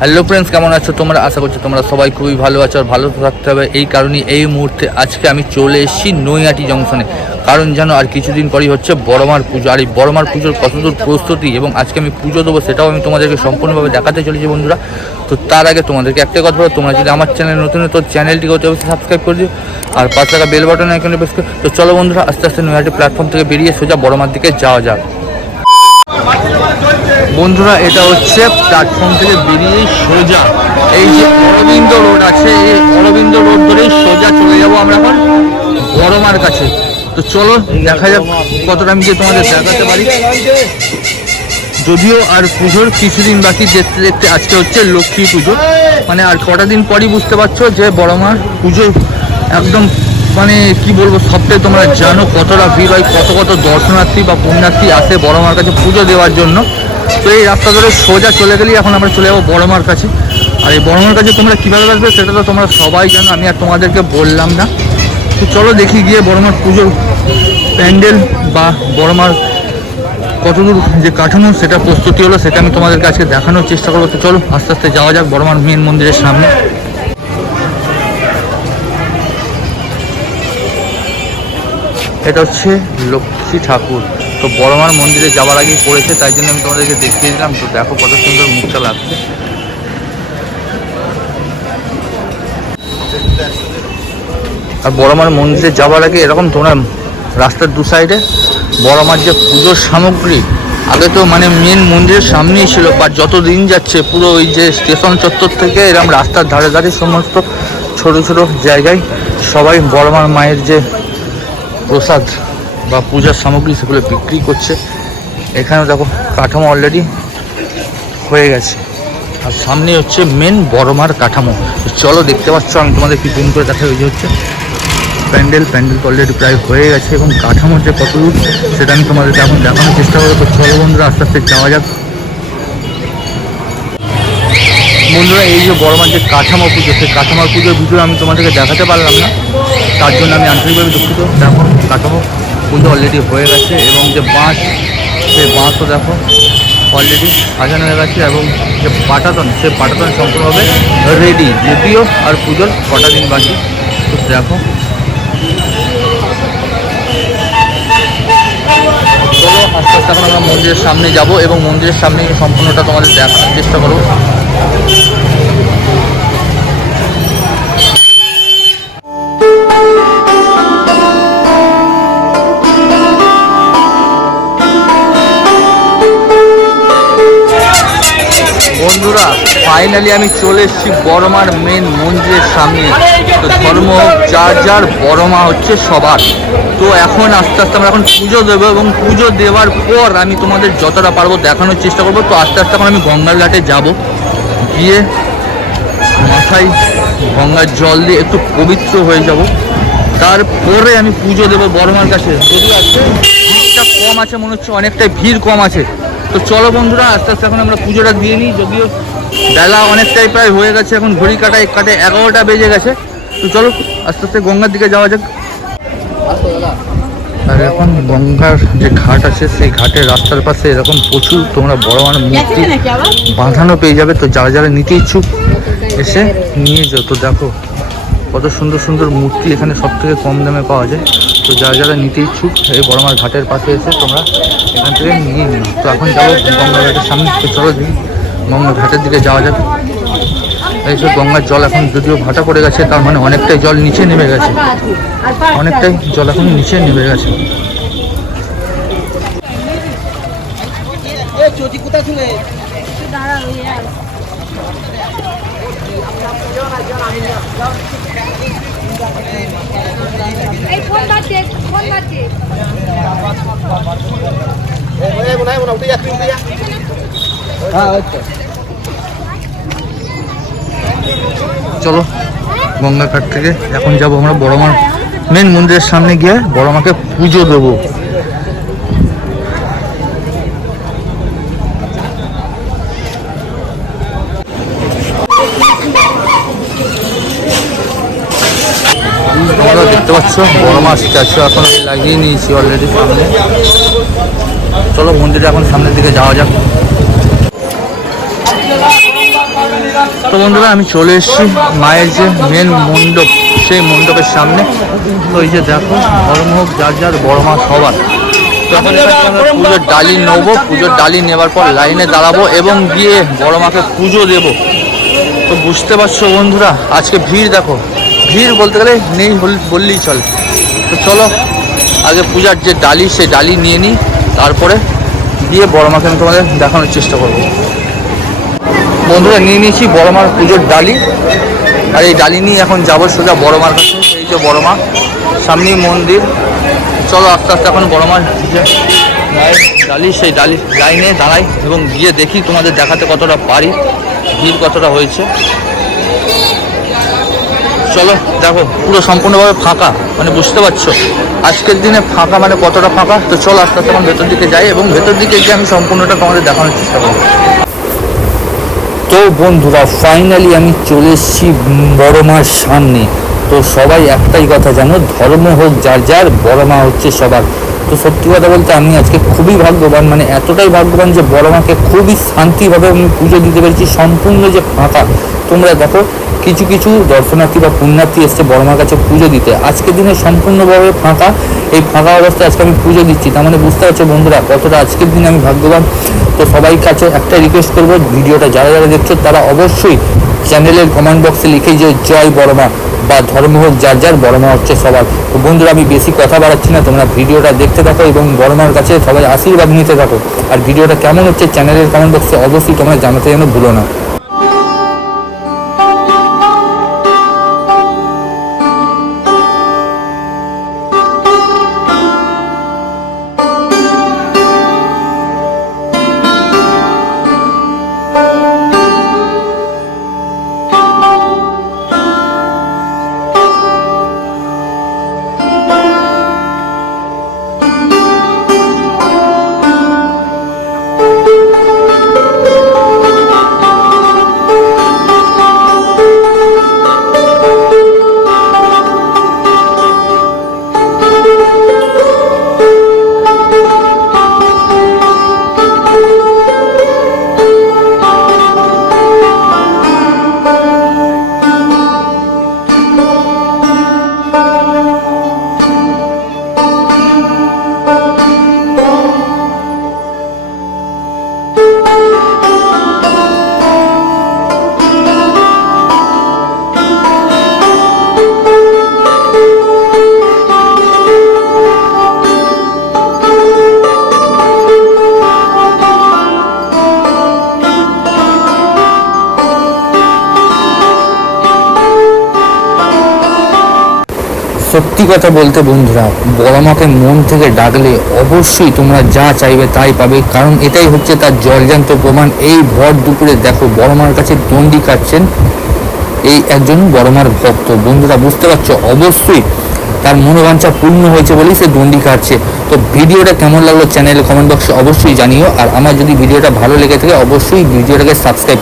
Hello friends কেমন আছো তোমরা? আশা করছ তোমরা সবাই খুবই ভালো আছো আর ভালো থাকতে হবে। এই কারণেই এই মুহূর্তে আজকে আমি চলে এসেছি নৈহাটি জংশনে কারণ জানো আর কিছুদিন পরই হচ্ছে বড়মার পুজো। আর এই বড়মার পুজোর কতদূর প্রস্তুতি এবং আজকে আমি পুজো দেবো সেটাও আমি তোমাদেরকে সম্পূর্ণভাবে দেখাতে চলেছি বন্ধুরা। তো তার আগে তোমাদেরকে একটা কথা বলো তোমরা যদি আমার চ্যানেল নতুন তো চ্যানেলটিকে অতি অবশ্যই সাবস্ক্রাইব করে দিও। আর পাঁচ টাকা বেল বাটন এখানে করে। তো চলো বন্ধুরা, আস্তে আস্তে নৈহাটি প্ল্যাটফর্ম থেকে বেরিয়ে সোজা বড়মার দিকে যাওয়া যাক। বন্ধুরা, এটা হচ্ছে প্ল্যাটফর্ম থেকে বেরিয়ে সোজা। এই যে অরবিন্দ রোড আছে, এই অরবিন্দ রোড ধরেই সোজা চলে যাব আমরা এখন বড়মার কাছে। তো চলো, দেখা যাক কতটা আমি তোমাদের দেখাতে পারি। যদিও আর পুজোর কিছুদিন বাকি দেখতে দেখতে আজকে হচ্ছে লক্ষ্মী পুজো। মানে আর কটা দিন পরই বুঝতে পারছ যে বড়মার পুজো একদম মানে কি বলব, সবটাই তোমরা জানো কতটা ভিড় হয়, কত কত দর্শনার্থী বা পুণ্যার্থী আসে বড়মার কাছে পুজো দেওয়ার জন্য। তো এই রাস্তা ধরে সোজা চলে গেলেই এখন আমরা চলে যাব বড়মার কাছে। আর এই বড়মার কাছে তোমরা কীভাবে আসবে সেটা তো তোমরা সবাই জানো, আমি আর তোমাদেরকে বললাম না। তো চলো দেখি গিয়ে বড়মার পুজোর প্যান্ডেল বা বড়মার কতদূর যে কাঠামো সেটা প্রস্তুতি হলো, সেটা আমি তোমাদেরকে আজকে দেখানোর চেষ্টা করব। তো চলো, আস্তে আস্তে যাওয়া যাক বড়মার মেন মন্দিরের সামনে। এটা হচ্ছে লক্ষ্মী ঠাকুর। তো বড়মার মন্দিরে যাওয়ার আগেই পড়েছে তাই জন্য আমি তোমাদেরকে দেখিয়ে দিলাম তো দেখো কত সুন্দর মুখটা লাগছে। আর বড়মার মন্দিরে যাওয়ার আগে এরকম তোমরা রাস্তার দু সাইডে বড়মার যে পুজোর সামগ্রী, আগে তো মানে মেন মন্দিরের সামনেই ছিল বা যত দিন যাচ্ছে পুরো ওই যে স্টেশন চত্বর থেকে এরকম রাস্তার ধারে ধারে সমস্ত ছোট ছোট জায়গায় সবাই বড়মার মায়ের যে প্রসাদ বা পূজার সামগ্রী সেগুলো বিক্রি করছে। এখানে দেখো কাঠামো অলরেডি হয়ে গেছে। আর সামনে হচ্ছে মেন বড়মার কাঠামো। চলো দেখতে পাচ্ছ, আমি তোমাদের কি জুম করে দেখা হয়ে হচ্ছে প্যান্ডেল। প্যান্ডেল অলরেডি প্রায় হয়ে গেছে এবং কাঠামোর যে কত দূর, সেটা আমি তোমাদের এখন দেখানোর চেষ্টা করব। চলো বন্ধুরা, আস্তে আস্তে যাওয়া যাক। বন্ধুরা, এই যে বড়মার যে কাঠামো পুজো, সেই কাঠামোর পুজোর ভিডিও আমি তোমাদেরকে দেখাতে পারলাম না। তার জন্য আমি আন্তরিকভাবে দুঃখিত। দেখো কাঠামো। পুজো অলরেডি হয়ে গেছে এবং যে বাঁশ, সেই বাঁশও দেখো অলরেডি সাজানো হয়ে গেছে এবং যে পাটাতন, সেই পাটাতন সম্পূর্ণভাবে রেডি যদিও আর পুজোর কটা দিন বাকি দেখো। আস্তে আস্তে এখন আমরা মন্দিরের সামনে যাব এবং মন্দিরের সামনে সম্পূর্ণটা তোমাদের দেখানোর চেষ্টা করব। ফাইনালি আমি চলে এসেছি বড়মার মেন মন্দিরের সামনে। তো ধর্ম যার যার, বড়মা হচ্ছে সবার। তো এখন আস্তে আস্তে আমরা এখন পুজো দেবো এবং পুজো দেওয়ার পর আমি তোমাদের যতটা পারব দেখানোর চেষ্টা করব। তো আস্তে আস্তে এখন আমি গঙ্গার ঘাটে যাব। গিয়ে মাথায় গঙ্গার জল দিয়ে একটু পবিত্র হয়ে যাব। তারপরে আমি পুজো দেবো বড়মার কাছে। যদি আছে ভিড়টা কম আছে, মনে হচ্ছে অনেকটাই ভিড় কম আছে। তো চলো বন্ধুরা, আস্তে আস্তে এখন আমরা পুজোটা দিয়ে নিই। যদিও বেলা অনেকটাই প্রায় হয়ে গেছে এখন ঘড়ি কাটায় কাটে এগারোটা বেজে গেছে। তো চলো আস্তে আস্তে গঙ্গার দিকে যাওয়া যাক। আর এখন গঙ্গার যে ঘাট আছে সেই ঘাটের রাস্তার পাশে এরকম প্রচুর তোমরা বড় মানে মূর্তি বাঁধানো পেয়ে যাবে। তো যারা যারা নিতে ইচ্ছুক এসে নিয়ে যাও। তো দেখো কত সুন্দর সুন্দর মূর্তি এখানে সব থেকে কম দামে পাওয়া যায়। তো যারা যারা নিতে ইচ্ছুক এই বড়মার ঘাটের পাশে এসে তোমরা এখান থেকে নিয়ে নিও। তো এখন যাব গঙ্গা ঘাটের সামনে। চলো দিই গঙ্গা ঘাটের দিকে যাওয়া যাবে। এই সব গঙ্গার জল এখন যদিও ভাটা পড়ে গেছে তার মানে অনেকটাই জল নিচে নেমে গেছে। অনেকটাই জল এখন নিচে নেমে গেছে। এই ফোন বাজছে ফোন বাজছে চলো গঙ্গা ঘাট থেকে এখন যাব আমরা বড়মার। মেন মন্দিরের সামনে গিয়ে বড়মাকে পুজো দেবো। তোমরা দেখতে পাচ্ছ বড় মা স্ট্যাচু এখন আমি লাগিয়ে নিয়েছি অলরেডি সামনে। চলো মন্দিরে এখন সামনের দিকে যাওয়া যাক। তো বন্ধুরা, আমি চলে এসেছি মায়ের যে মেন মণ্ডপ, সেই মণ্ডপের সামনে। তো এই যে দেখো, ধর্ম হোক, যার যার, বড় মা সবার। তো এখন এখান থেকে আমরা পুজোর ডালি নেব। পুজোর ডালি নেবার পর লাইনে দাঁড়াবো এবং গিয়ে বড় মাকে পুজো দেবো। তো বুঝতে পারছ বন্ধুরা, আজকে ভিড় দেখো। ভিড় বলতে গেলে নেই বল- বললেই চলে। তো চলো, আগে পূজার যে ডালি, সেই ডালি নিয়ে নিই। তারপরে গিয়ে বড় মাকে আমি তোমাদের দেখানোর চেষ্টা করব। বন্ধুরা, নিয়ে নিয়েছি বড় মার পুজোর ডালি। আর এই ডালি নিয়ে এখন যাব সোজা বড় মার কাছে, এই যে বড় মা সামনেই মন্দির। চলো আস্তে আস্তে এখন বড় মার ডালি, সেই ডালি লাইনে দাঁড়াই এবং গিয়ে দেখি তোমাদের দেখাতে কতটা পারি, ভিড় কতটা হয়েছে। চলো, দেখো, পুরো সম্পূর্ণভাবে ফাঁকা মানে বুঝতে পারছ? আজকের দিনে ফাঁকা মানে কতটা ফাঁকা? তো চলো আস্তে আস্তে এখন ভেতর দিকে যাই এবং ভেতর দিকে গিয়ে আমি সম্পূর্ণটা তোমাদের দেখানোর চেষ্টা করব। তো বন্ধুরা ফাইনালি আমি চলে এসেছি বড় মার সামনে। তো সবাই একটাই কথা জানো, ধর্ম হোক যার যার বড় মা হচ্ছে সবার তো সত্যি কথা বলতে আমি আজকে খুবই ভাগ্যবান মানে এতটাই ভাগ্যবান যে বড় মাকে খুবই শান্তিভাবে আমি পুজো দিতে পেরেছি। সম্পূর্ণ যে ফাঁকা। তোমরা দেখো, কিছু কিছু দর্শনার্থী বা পুণ্যার্থী এসছে বড় মার কাছে পুজো দিতে। আজকের দিনে সম্পূর্ণভাবে ফাঁকা। এই ফাঁকা অবস্থায় আজকে আমি পুজো দিচ্ছি। তার মানে বুঝতে পারছ বন্ধুরা, কতটা আজকের দিনে আমি ভাগ্যবান। তো সবাই কাছে একটা রিকোয়েস্ট করব, ভিডিওটা যারা যারা দেখছ, তারা অবশ্যই চ্যানেলের কমেন্ট বক্সে লিখে যে জয় বড়মা বা ধর্ম হোক যার যার বড়মা হচ্ছে সবার। তো বন্ধুরা, আমি বেশি কথা বাড়াচ্ছি না, তোমরা ভিডিওটা দেখতে থাকো এবং বড়মার কাছে সবাই আশীর্বাদ নিতে থাকো। আর ভিডিওটা কেমন হচ্ছে চ্যানেলের কমেন্ট বক্সে অবশ্যই তোমরা জানাতে যেন ভুলো না। সত্যি কথা বলতে বন্ধুরা বড় মাকে মন থেকে ডাকলে অবশ্যই তোমরা যা চাইবে তাই পাবে, কারণ এটাই হচ্ছে তার জলজান্ত প্রমাণ। এই ভর দুপুরে দেখো বড় মার কাছে দণ্ডি কাটছেন এই একজন বড় মার ভক্ত। বন্ধুরা, বুঝতে পারছ? অবশ্যই তার মনোবাঞ্ছা পূর্ণ হয়েছে বলেই সে দণ্ডি কাটছে। তো ভিডিওটা কেমন লাগল চ্যানেলে কমেন্ট বক্সে অবশ্যই জানিও, আর আমার যদি ভিডিওটা ভালো লেগে থাকে, অবশ্যই ভিডিওটাকে সাবস্ক্রাইব